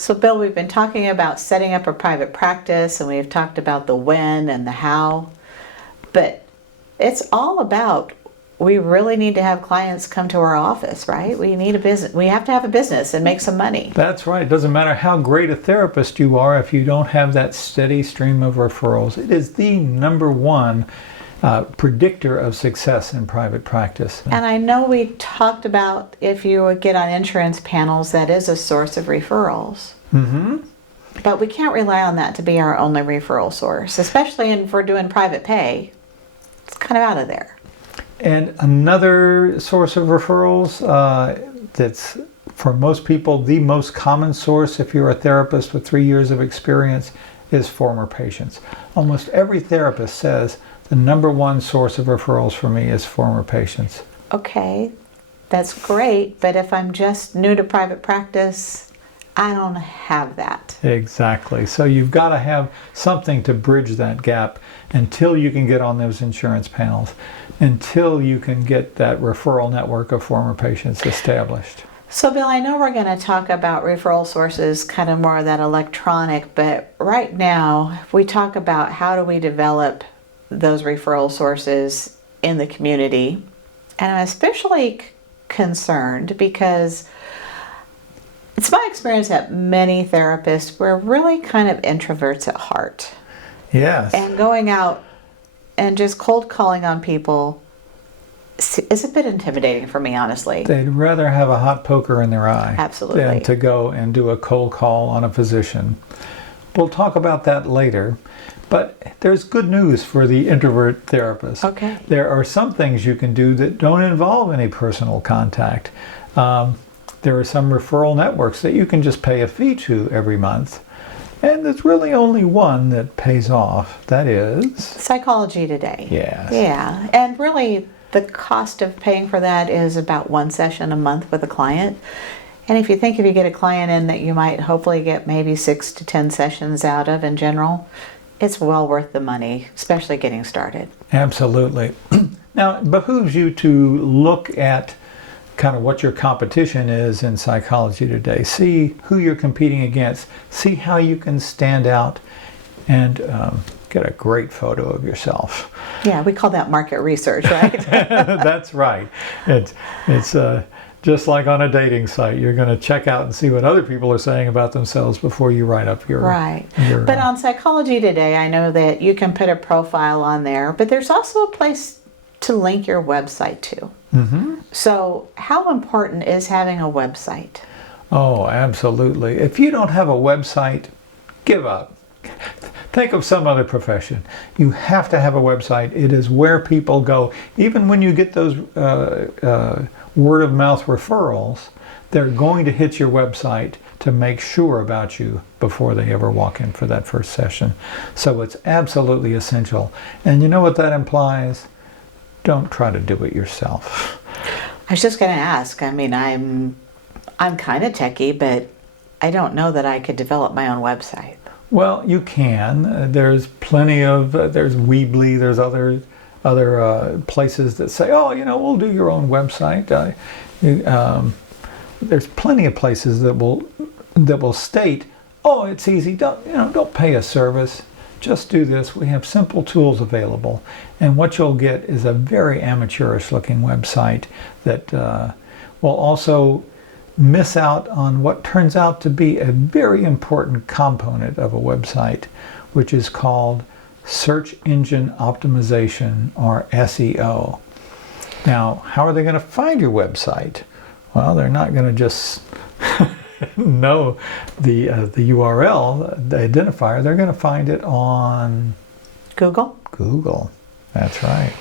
So Bill, we've been talking about setting up a private practice and we've talked about the when and the how, but it's all about, we really need to have clients come to our office, right? We need a business. We have to have a business and make some money. That's right. It doesn't matter how great a therapist you are if you don't have that steady stream of referrals. It is the number one predictor of success in private practice. And I know we talked about if you would get on insurance panels, that is a source of referrals. Mm-hmm. But we can't rely on that to be our only referral source, especially if we're doing private pay. It's kind of out of there. And another source of referrals that's for most people the most common source if you're a therapist with 3 years of experience is former patients. Almost every therapist says the number one source of referrals for me is former patients. Okay, that's great, but if I'm just new to private practice, I don't have that. Exactly. So you've got to have something to bridge that gap until you can get on those insurance panels, until you can get that referral network of former patients established. So Bill, I know we're going to talk about referral sources, kind of more of that electronic, but right now, if we talk about how do we develop those referral sources in the community, and I'm especially concerned because it's my experience that many therapists, we're really kind of introverts at heart. Yes. And going out and just cold calling on people is a bit intimidating for me, honestly. They'd rather have a hot poker in their eye Absolutely. than to go and do a cold call on a physician. We'll talk about that later. But there's good news for the introvert therapist. Okay. There are some things you can do that don't involve any personal contact. There are some referral networks that you can just pay a fee to every month. And there's really only one that pays off. That is Psychology Today. Yes. Yeah. And really, the cost of paying for that is about one session a month with a client. And if you get a client in that you might hopefully get maybe 6 to 10 sessions out of in general, it's well worth the money, especially getting started. Absolutely. Now, it behooves you to look at kind of what your competition is in Psychology Today. See who you're competing against. See how you can stand out and get a great photo of yourself. Yeah, we call that market research, right? That's right. It's just like on a dating site. You're going to check out and see what other people are saying about themselves before you write up your... Right. But on Psychology Today, I know that you can put a profile on there, but there's also a place to link your website to. Mm-hmm. So how important is having a website? Oh, absolutely. If you don't have a website, give up. Think of some other profession. You have to have a website. It is where people go. Even when you get those word of mouth referrals, they're going to hit your website to make sure about you before they ever walk in for that first session. So it's absolutely essential. And you know what that implies? Don't try to do it yourself. I was just going to ask. I mean, I'm kind of techie, but I don't know that I could develop my own website. Well, you can. There's plenty of, there's Weebly, there's other places that say, oh, we'll do your own website. There's plenty of places that will state, oh, it's easy. Don't pay a service. Just do this. We have simple tools available. And what you'll get is a very amateurish looking website that will also miss out on what turns out to be a very important component of a website, which is called search engine optimization, or SEO. Now, how are they going to find your website? Well, they're not going to just know the URL, the identifier. They're going to find it on Google? Google. That's right.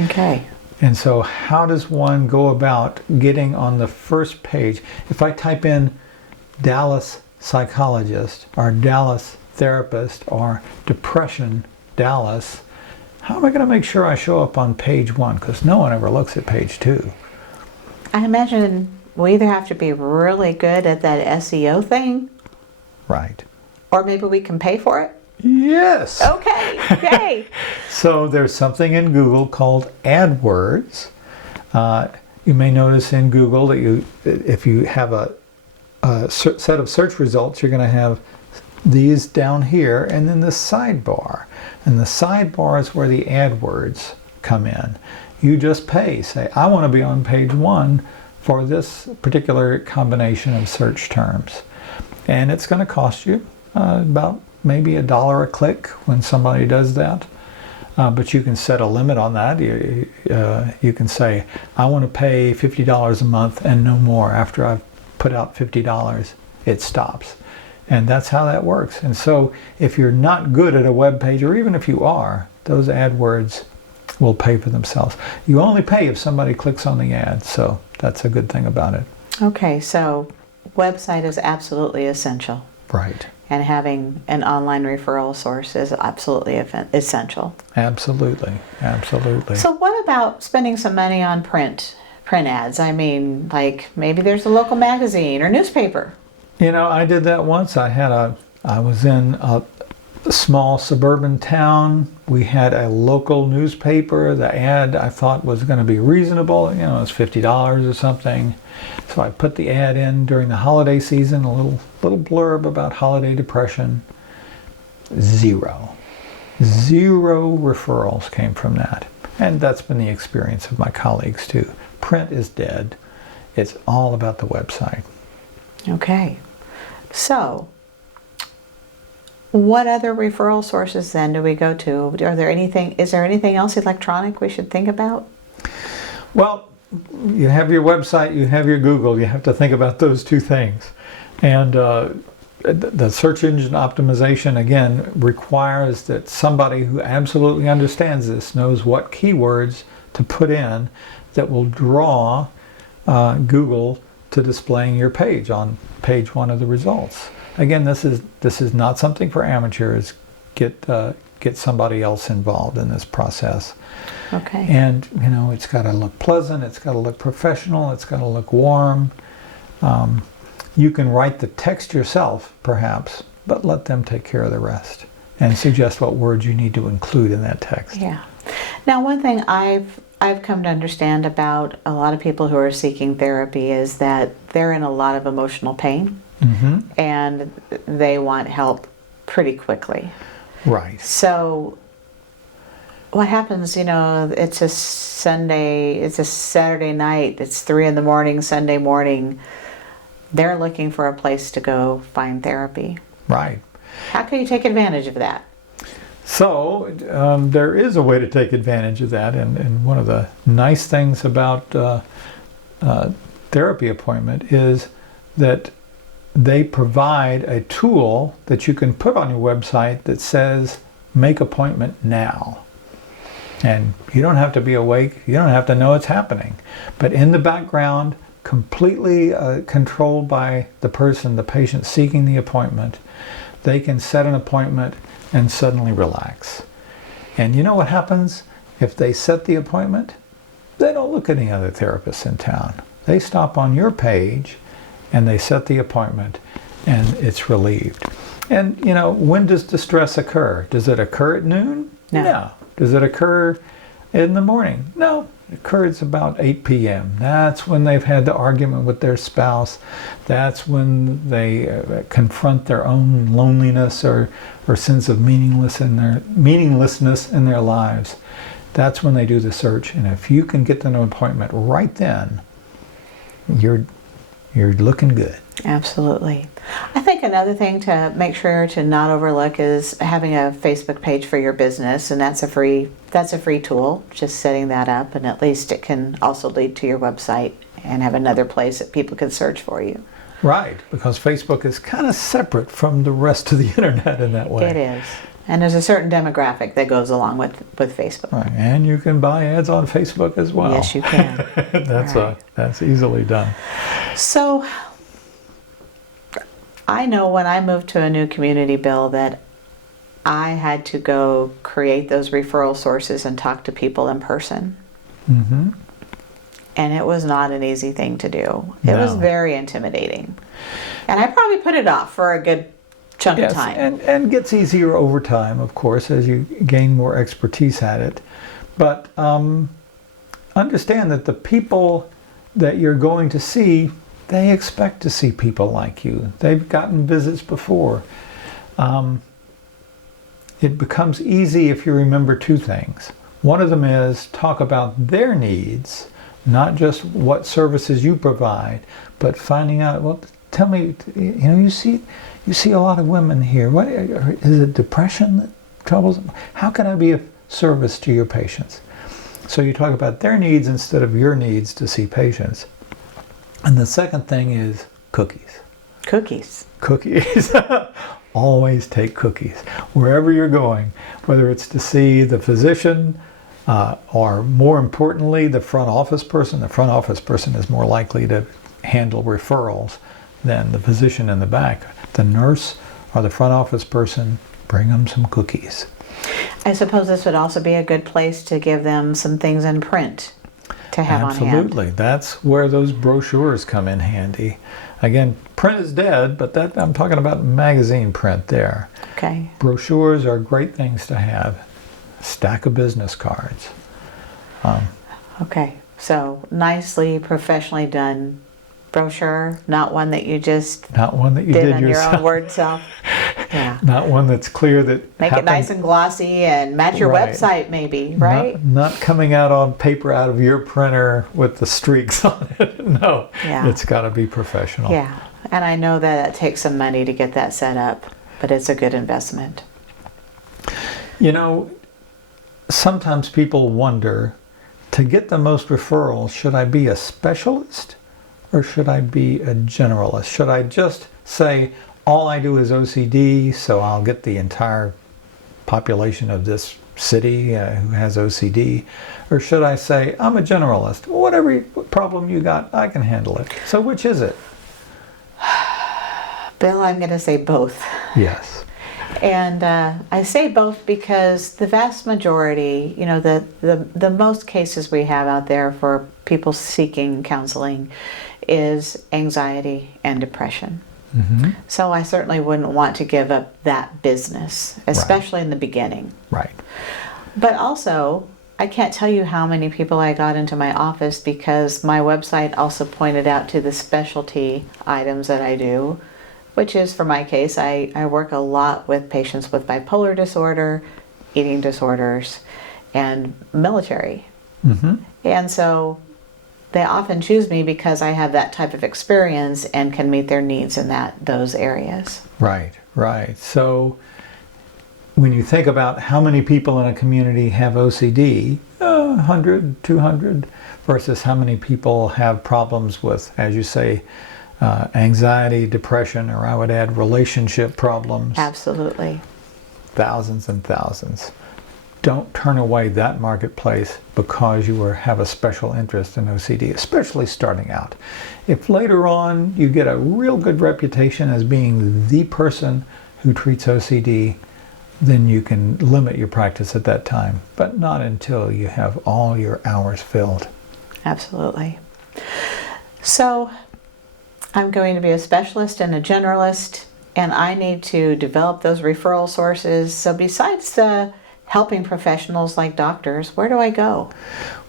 Okay. And so how does one go about getting on the first page? If I type in Dallas psychologist or Dallas therapist or depression Dallas, how am I going to make sure I show up on page 1? Because no one ever looks at page 2. I imagine we either have to be really good at that SEO thing. Right. Or maybe we can pay for it. Yes. Okay. Yay. So there's something in Google called AdWords. You may notice in Google that if you have set of search results, you're going to have these down here and then the sidebar. And the sidebar is where the AdWords come in. You just pay, say, I want to be on page 1 for this particular combination of search terms. And it's going to cost you about maybe $1 a click when somebody does that. But you can set a limit on that. You can say, I want to pay $50 a month and no more. After I've put out $50, it stops. And that's how that works. And so if you're not good at a web page, or even if you are, those AdWords will pay for themselves. You only pay if somebody clicks on the ad, so that's a good thing about it. Okay, so website is absolutely essential. Right. And having an online referral source is absolutely essential. Absolutely, absolutely. So what about spending some money on print ads? I mean, like maybe there's a local magazine or newspaper. You know, I did that once. I was in a small suburban town. We had a local newspaper. The ad I thought was going to be reasonable. You know, it was $50 or something. So I put the ad in during the holiday season, a little blurb about holiday depression. Zero referrals came from that. And that's been the experience of my colleagues too. Print is dead. It's all about the website. Okay. So what other referral sources then do we go to? Is there anything else electronic we should think about? Well, you have your website, you have your Google, you have to think about those two things. And the search engine optimization, again, requires that somebody who absolutely understands this knows what keywords to put in that will draw Google to displaying your page on page 1 of the results. Again, this is not something for amateurs. Get somebody else involved in this process. Okay. And you know, it's got to look pleasant. It's got to look professional. It's got to look warm. You can write the text yourself, perhaps, but let them take care of the rest and suggest what words you need to include in that text. Yeah. Now, one thing I've come to understand about a lot of people who are seeking therapy is that they're in a lot of emotional pain. Mm-hmm. And they want help pretty quickly. Right. So what happens, you know, it's a Saturday night, it's 3 a.m, Sunday morning. They're looking for a place to go find therapy. Right. How can you take advantage of that? So there is a way to take advantage of that. And one of the nice things about therapy appointment is that they provide a tool that you can put on your website that says, make appointment now. And you don't have to be awake. You don't have to know it's happening. But in the background, completely controlled by the patient seeking the appointment, they can set an appointment and suddenly relax. And you know what happens if they set the appointment? They don't look at any other therapists in town. They stop on your page and they set the appointment, and it's relieved. And, you know, when does distress occur? Does it occur at noon? No. Does it occur in the morning? No. It occurs about 8 p.m. That's when they've had the argument with their spouse. That's when they confront their own loneliness or sense of meaninglessness in their lives. That's when they do the search. And if you can get them an appointment right then, you're looking good. Absolutely. I think another thing to make sure to not overlook is having a Facebook page for your business, and that's a free tool, just setting that up, and at least it can also lead to your website and have another place that people can search for you. Right, because Facebook is kind of separate from the rest of the internet in that way. It is. And there's a certain demographic that goes along with Facebook. Right. And you can buy ads on Facebook as well. Yes, you can. That's easily done. So I know when I moved to a new community, Bill, that I had to go create those referral sources and talk to people in person. Mm-hmm. And it was not an easy thing to do. It was very intimidating. And I probably put it off for a good chunk of time. And gets easier over time, of course, as you gain more expertise at it. But understand that the people that you're going to see they expect to see people like you. They've gotten visits before. It becomes easy if you remember two things. One of them is talk about their needs, not just what services you provide, but finding out, well, tell me, you see a lot of women here. What is it, depression that troubles them? How can I be of service to your patients? So you talk about their needs instead of your needs to see patients. And the second thing is cookies. Cookies. Cookies. Always take cookies wherever you're going, whether it's to see the physician or, more importantly, the front office person. The front office person is more likely to handle referrals than the physician in the back. The nurse or the front office person, bring them some cookies. I suppose this would also be a good place to give them some things in print to have on hand. Absolutely. That's where those brochures come in handy. Again, print is dead, but that I'm talking about magazine print there. Okay. Brochures are great things to have. Stack of business cards. Okay. So nicely, professionally done brochure, not one that you just Not one that you did did on yourself. your own word self. Yeah. Not one that's clear that Make it happened- nice and glossy and match your Right. website maybe, right? Not coming out on paper out of your printer with the streaks on it. No, Yeah. It's got to be professional. Yeah. And I know that it takes some money to get that set up, but it's a good investment. Sometimes people wonder, to get the most referrals, should I be a specialist or should I be a generalist? Should I just say, all I do is OCD, so I'll get the entire population of this city who has OCD? Or should I say, I'm a generalist. Whatever problem you got, I can handle it. So which is it? Bill, I'm going to say both. Yes. And I say both because the vast majority, the most cases we have out there for people seeking counseling is anxiety and depression. Mm-hmm. So I certainly wouldn't want to give up that business, especially in the beginning. Right. But also, I can't tell you how many people I got into my office because my website also pointed out to the specialty items that I do, which is, for my case, I work a lot with patients with bipolar disorder, eating disorders, and military. Mm-hmm. And so they often choose me because I have that type of experience and can meet their needs in those areas. Right, right. So when you think about how many people in a community have OCD, 100, 200, versus how many people have problems with, as you say, anxiety, depression, or I would add relationship problems. Absolutely. Thousands and thousands. Don't turn away that marketplace because you have a special interest in OCD, especially starting out. If later on you get a real good reputation as being the person who treats OCD, then you can limit your practice at that time, but not until you have all your hours filled. Absolutely. So I'm going to be a specialist and a generalist, and I need to develop those referral sources. So besides helping professionals like doctors, where do I go?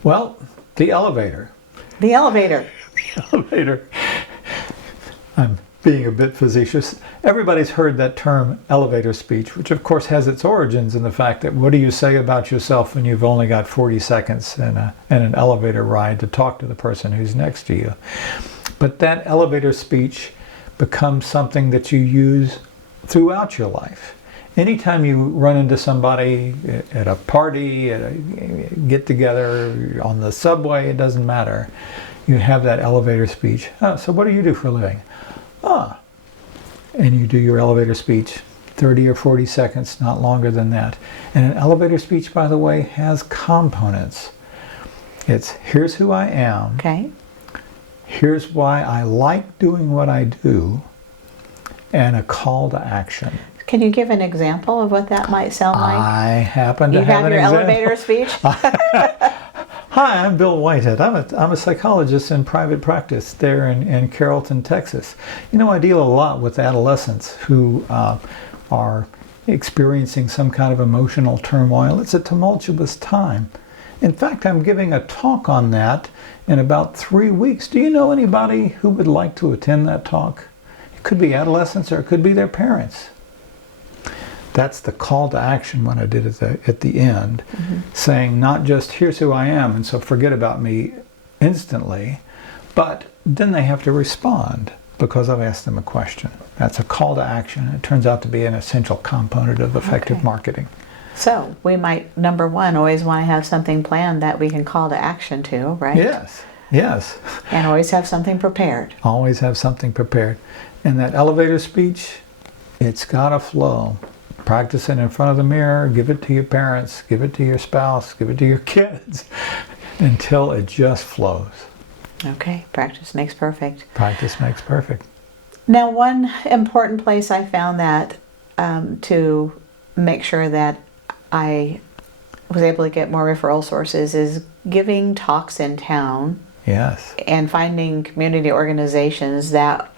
Well, the elevator. The elevator. The elevator. I'm being a bit facetious. Everybody's heard that term elevator speech, which of course has its origins in the fact that what do you say about yourself when you've only got 40 seconds and an elevator ride to talk to the person who's next to you. But that elevator speech becomes something that you use throughout your life. Anytime you run into somebody at a party, at a get-together, on the subway, it doesn't matter. You have that elevator speech. Oh, so what do you do for a living? And you do your elevator speech, 30 or 40 seconds, not longer than that. And an elevator speech, by the way, has components. It's, here's who I am. Okay. Here's why I like doing what I do, and a call to action. Can you give an example of what that might sound like? I happen to You have have an your example. elevator speech? Hi, I'm Bill Whitehead. I'm a psychologist in private practice there in Carrollton, Texas. I deal a lot with adolescents who are experiencing some kind of emotional turmoil. It's a tumultuous time. In fact, I'm giving a talk on that in about 3 weeks. Do you know anybody who would like to attend that talk? It could be adolescents or it could be their parents. That's the call to action when I did it at the end, saying not just here's who I am and so forget about me instantly, but then they have to respond because I've asked them a question. That's a call to action. It turns out to be an essential component of effective marketing. So we might, number one, always want to have something planned that we can call to action to, right? Yes, yes. And always have something prepared. Always have something prepared. And that elevator speech, it's got to flow. Practice it in front of the mirror, give it to your parents, give it to your spouse, give it to your kids, until it just flows. Okay, practice makes perfect. Practice makes perfect. Now, one important place I found that to make sure that I was able to get more referral sources is giving talks in town. Yes. And finding community organizations that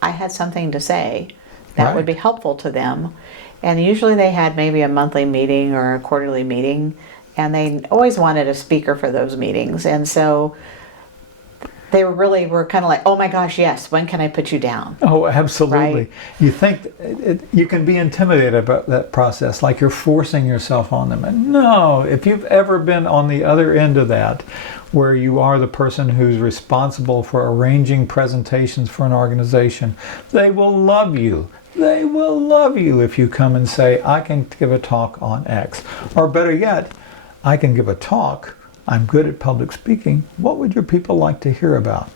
I had something to say that would be helpful to them. And usually they had maybe a monthly meeting or a quarterly meeting, and they always wanted a speaker for those meetings. And so they were kind of like, oh my gosh, yes, when can I put you down? Oh, absolutely. Right? You think you can be intimidated about that process, like you're forcing yourself on them. And no, if you've ever been on the other end of that, where you are the person who's responsible for arranging presentations for an organization, they will love you. They will love you if you come and say, I can give a talk on X. Or better yet, I can give a talk. I'm good at public speaking. What would your people like to hear about?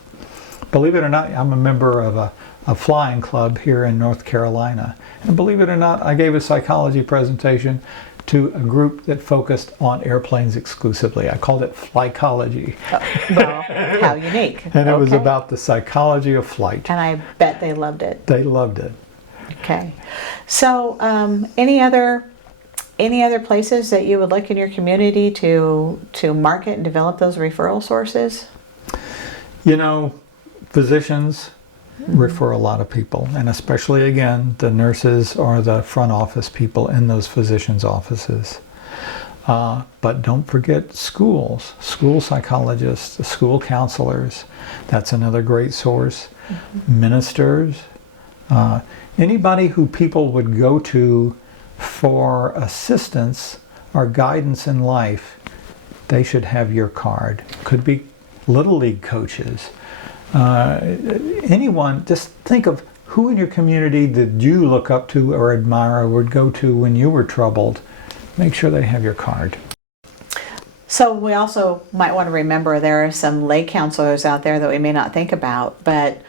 Believe it or not, I'm a member of a flying club here in North Carolina. And believe it or not, I gave a psychology presentation to a group that focused on airplanes exclusively. I called it Flycology. Well, how unique. And it was about the psychology of flight. And I bet they loved it. They loved it. Okay. So any other places that you would like in your community to market and develop those referral sources? You know, physicians refer a lot of people, and especially, again, the nurses or the front office people in those physicians' offices. But don't forget schools, school psychologists, school counselors. That's another great source. Ministers, anybody who people would go to for assistance or guidance in life, they should have your card. Could be Little League coaches. Anyone, just think of who in your community did you look up to or admire or would go to when you were troubled. Make sure they have your card. So we also might want to remember there are some lay counselors out there that we may not think about, but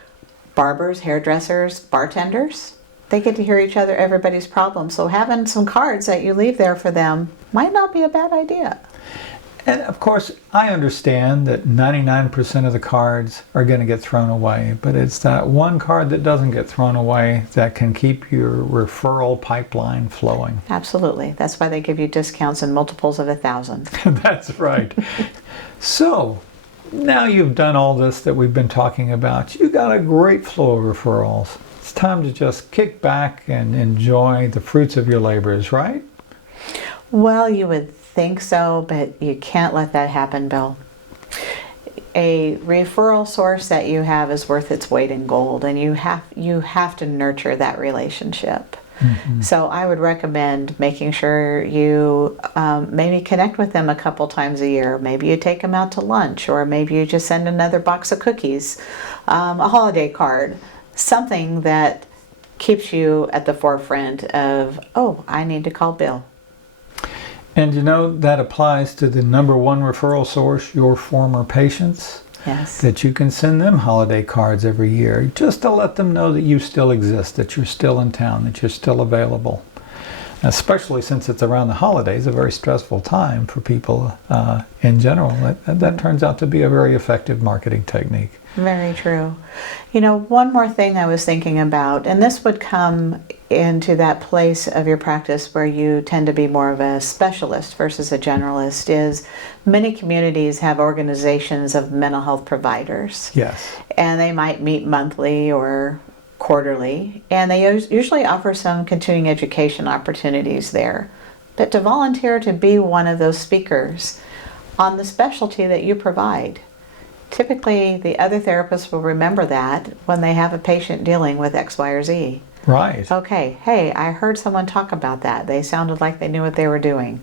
barbers, hairdressers, bartenders, they get to hear everybody's problems. So having some cards that you leave there for them might not be a bad idea. And of course, I understand that 99% of the cards are going to get thrown away, but it's that one card that doesn't get thrown away that can keep your referral pipeline flowing. Absolutely. That's why they give you discounts in multiples of 1,000. That's right. So, now you've done all this that we've been talking about. You got a great flow of referrals. It's time to just kick back and enjoy the fruits of your labors, right? Well, you would think so, but you can't let that happen, Bill. A referral source that you have is worth its weight in gold, and you have to nurture that relationship. So I would recommend making sure you maybe connect with them a couple times a year. Maybe you take them out to lunch, or maybe you just send another box of cookies, a holiday card, something that keeps you at the forefront of, oh, I need to call Bill. And you know, that applies to the number one referral source, your former patients. Yes. That you can send them holiday cards every year just to let them know that you still exist, that you're still in town, that you're still available. Especially since it's around the holidays, a very stressful time for people in general. That turns out to be a very effective marketing technique. Very true. You know, one more thing I was thinking about, and this would come into that place of your practice where you tend to be more of a specialist versus a generalist, is many communities have organizations of mental health providers. Yes. And they might meet monthly or quarterly, and they usually offer some continuing education opportunities there. But to volunteer to be one of those speakers on the specialty that you provide. Typically, the other therapists will remember that when they have a patient dealing with X, Y, or Z. Right. Okay, hey, I heard someone talk about that. They sounded like they knew what they were doing.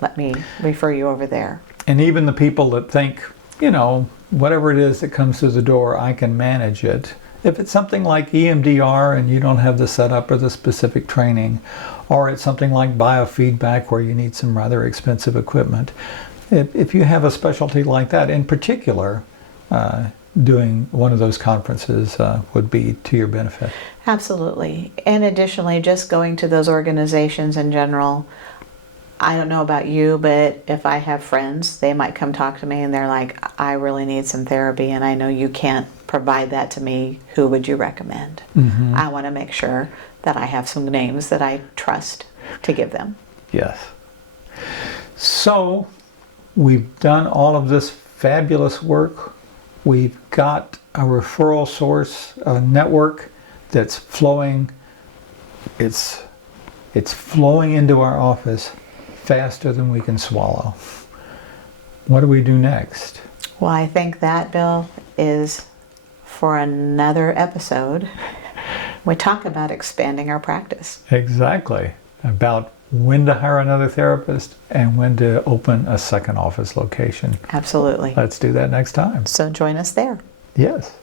Let me refer you over there. And even the people that think, whatever it is that comes through the door, I can manage it. If it's something like EMDR and you don't have the setup or the specific training, or it's something like biofeedback where you need some rather expensive equipment, if you have a specialty like that, in particular, doing one of those conferences would be to your benefit. Absolutely. And additionally, just going to those organizations in general, I don't know about you, but if I have friends, they might come talk to me and they're like, I really need some therapy and I know you can't provide that to me. Who would you recommend? Mm-hmm. I want to make sure that I have some names that I trust to give them. Yes. So we've done all of this fabulous work. We've got a referral source network that's flowing. It's flowing into our office faster than we can swallow. What do we do next? Well, I think that, Bill, is for another episode. We talk about expanding our practice. Exactly. About when to hire another therapist and when to open a second office location. Absolutely. Let's do that next time. So join us there. Yes.